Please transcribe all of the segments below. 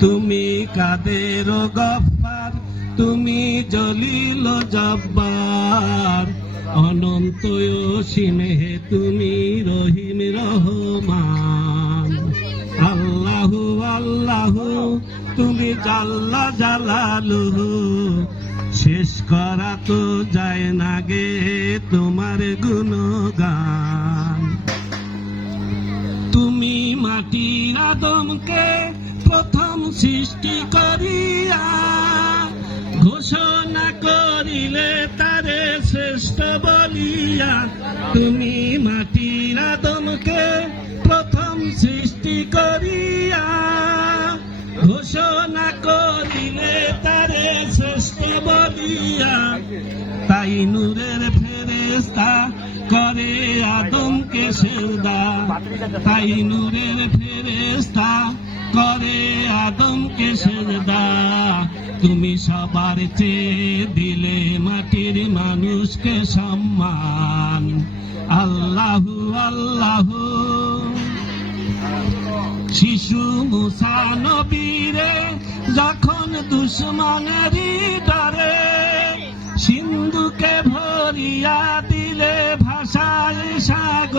তুমি কাদের গফার, তুমি জলিল জব্বার। অনন্ত সিমহে তুমি রহিম রহমান। আল্লাহু আল্লাহু, তুমি জাল্লা জালালুহু শেষ করা তো যায় না গে তোমার গুণগান। মাটির আদমকে প্রথম সৃষ্টি করিয়া ঘোষণা করিলে তারে শ্রেষ্ঠ বলিয়া। তুমি মাটির আদমকে প্রথম সৃষ্টি করিয়া ঘোষণা করিলে তারে শ্রেষ্ঠ বলিয়া। তাই নূরের ফেরেস্তা করে আদমকে সেদা তাই নূরের ফেরেস্তা করে আদমকে সেদা তুমি সবার চেয়ে দিলে মাটির মানুষকে সম্মান। আল্লাহু আল্লাহু। শিশু মুসা নবীরে যখন দুশ্মনেরই ডরে সিন্ধুকে ভরিয়া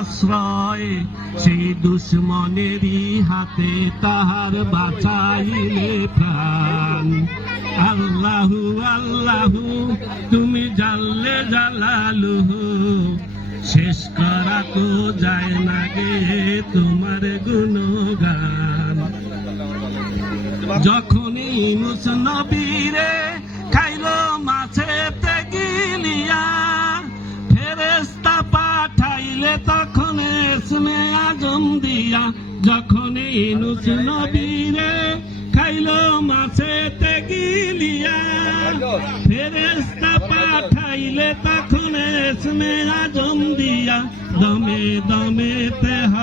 আশ্রয়, সেই দুশ্মনেরই হাতে তাহার বাঁচাইলে প্রাণ। আল্লাহু আল্লাহু, তুমি জানলে জালালুহু শেষ করা তো যায় না গে তোমার গুণগান। যখনই ইউনুস নবীরে খাইল মাছেতে গিলিয়া ফেরেস্তা পাঠাইলে তখন আজম দিয়া যখন ইনুস নবীরে খাইল মাছে গিলিয়া ফেরেস্তা পাঠাইলে তখন এসমে জম দিয়া দমে দমে তে